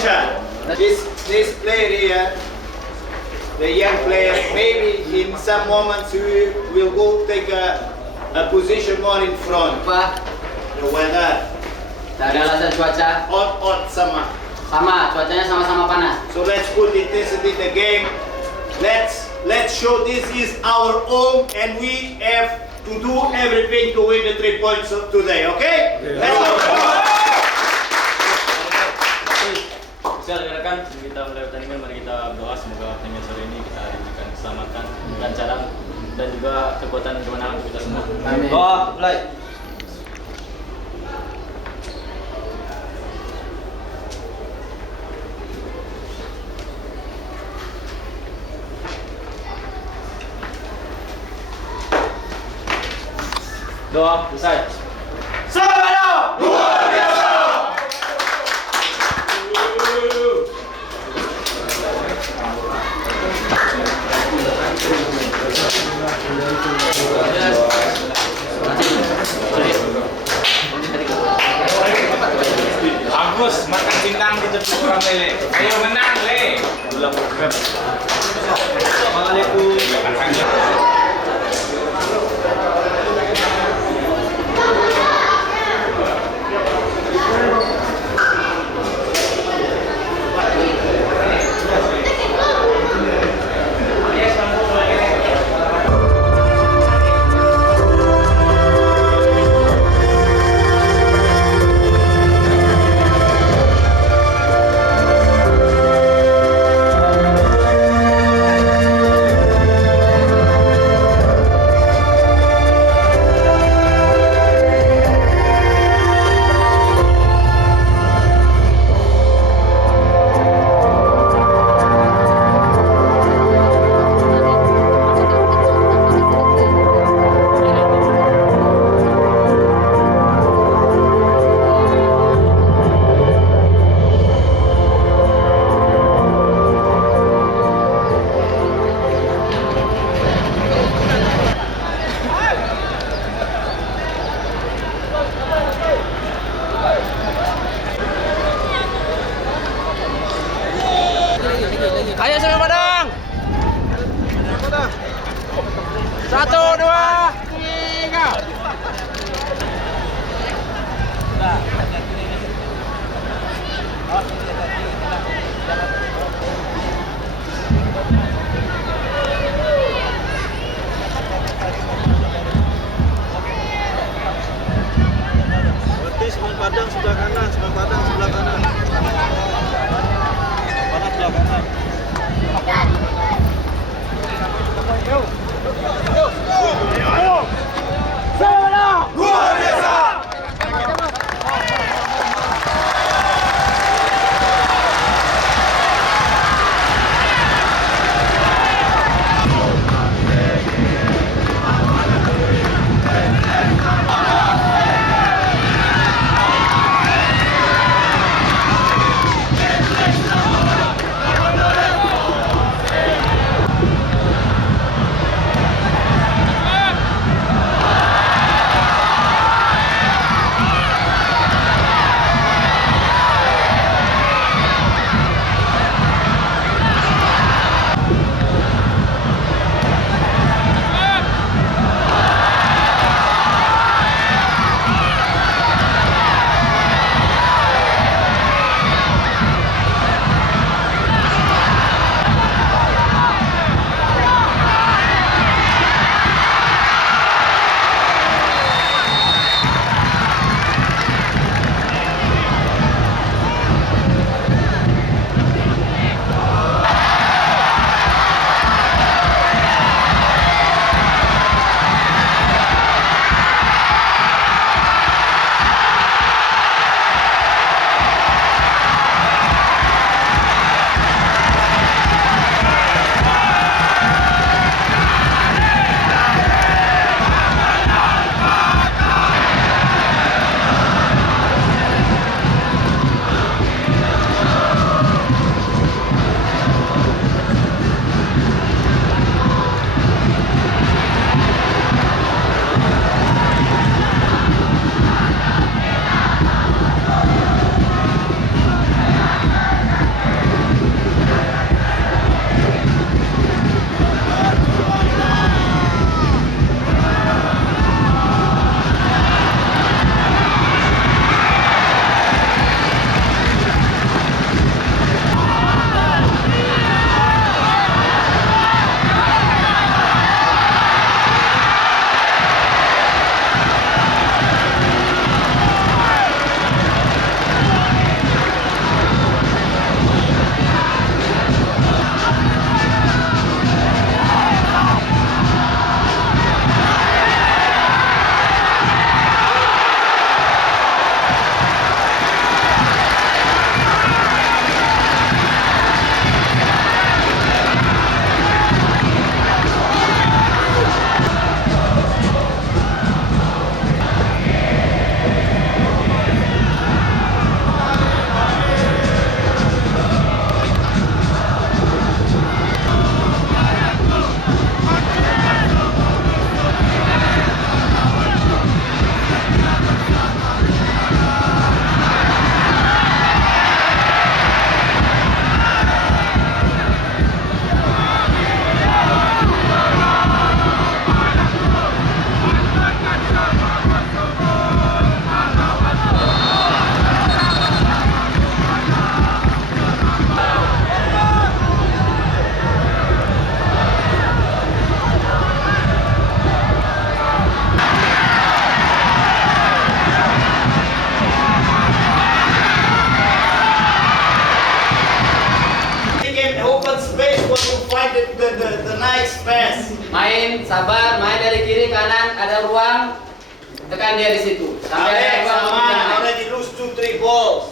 attention. This player here, the young player, maybe in some moments we will go take a position more in front. Apa? The weather. Tak ada alasan cuaca. Hot sama. Sama, cuacanya sama-sama panas. So let's put intensity in the game. Let's show this is our home and we have to do everything to win the 3 points of today. Okay? Let's go. Rekan-rekan, kita mulai pertandingan. Mari kita berdoa semoga pertandingan sore ini kita diberikan keselamatan, kelancaran dan juga kekuatan dan kemenangan untuk kita semua. Amin. Doa, mulai. Doa, selesai. Sabado! Luar biasa! Bagus, makan bintang di cepu kurang lele. Ayo menang le. Ulang program. Assalamualaikum. Ayo Sungai Padang. Satu, dua, tiga. Berarti Sungai Padang sebelah kanan, Sungai Padang sebelah kanan. Padang sebelah kanan. Yo! the nice pass. Main sabar, main dari kiri kanan, ada ruang, tekan dia di situ. Sampai ada Alex, ruang come untuk on, dia main. already lose 2-3 balls.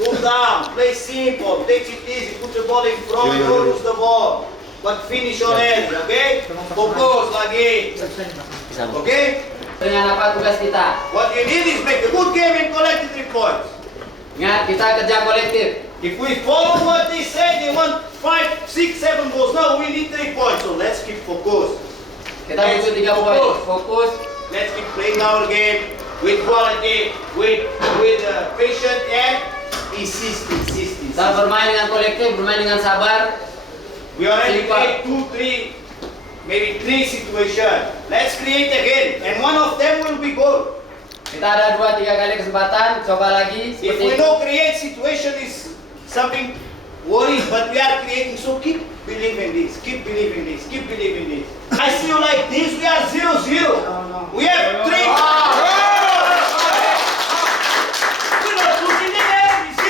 Cool down, play simple, take it easy, put the ball in front, don't lose the ball. But finish already, okay? Fokus lagi. Okay? Dengan apa tugas kita? What you need is make a good game and collect the 3 points. Ingat, kita kerja kolektif. If we follow what they say, they want 5, 6, 7 goals. No, we need 3 points. So let's keep focused. Kita butuh 3 poin. Fokus. Let's keep playing our game with quality, with patience and insist. Kita bermain dengan kolektif, bermain dengan sabar. We already Simple. played 2, 3, maybe 3 situations. Let's create again, and one of them will be goal. Kita ada 2-3 kali kesempatan, coba lagi. If we don't create situation is something worrying, but we are creating. So keep believing this. Keep believing this. Keep believing this. I see you like this. We are 0-0. We have 3. We're not losing the game. 0-0.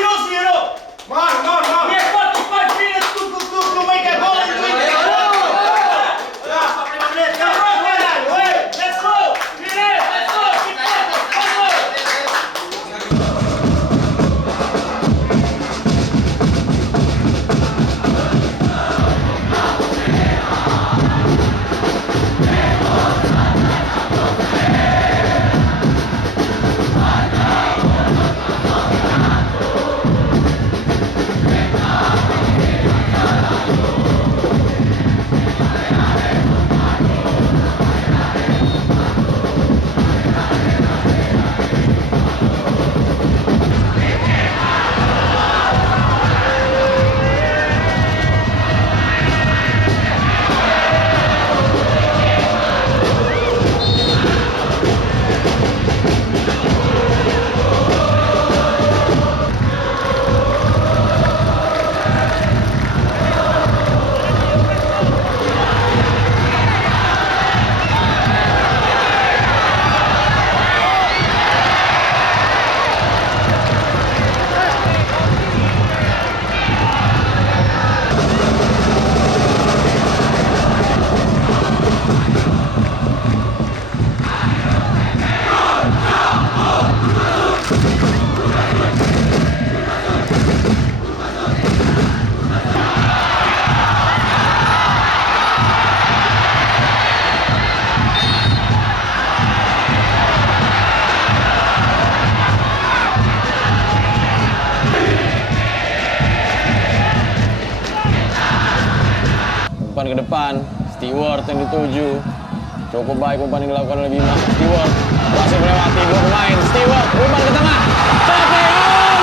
We have 45 minutes to make a goal and win the game. Let's go. Let's go. Keep focused. Umpan ke depan, Stewart yang dituju. Cukup baik umpan yang dilakukan oleh Bima. Stewart berhasil melewati 2 pemain. Stewart, umpan ke tengah. Tapi, gol!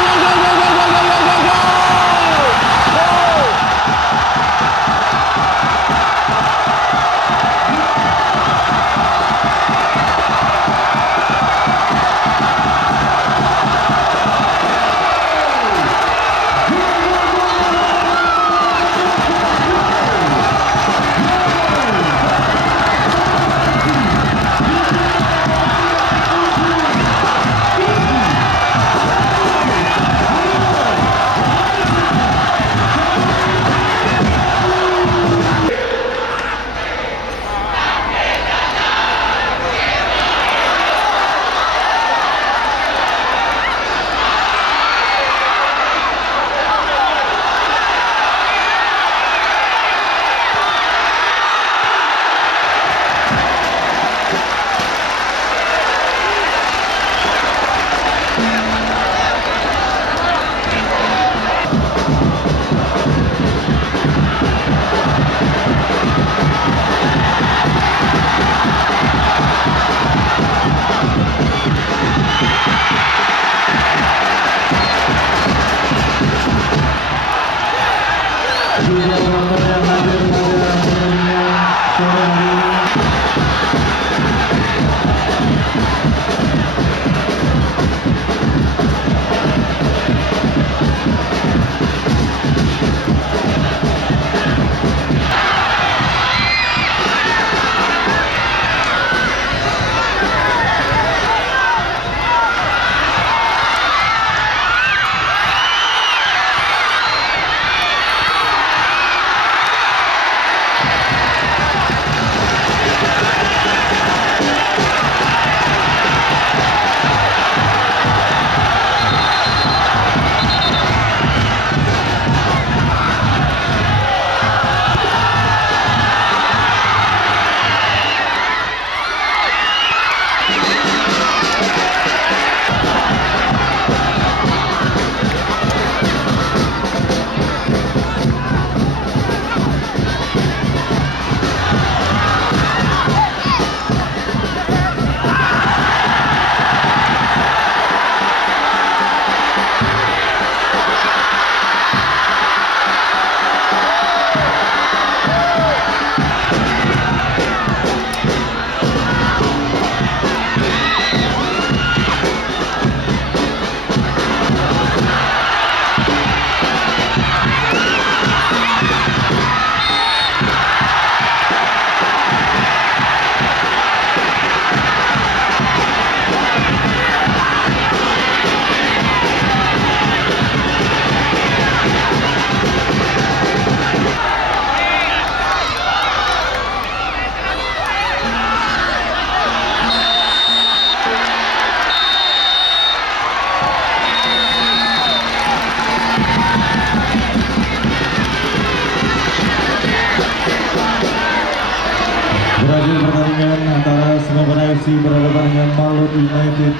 Berakhir pertandingan antara Semoga FC berhadapan dengan Malut United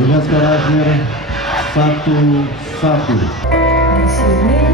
dengan skor akhir 1-1. Di sini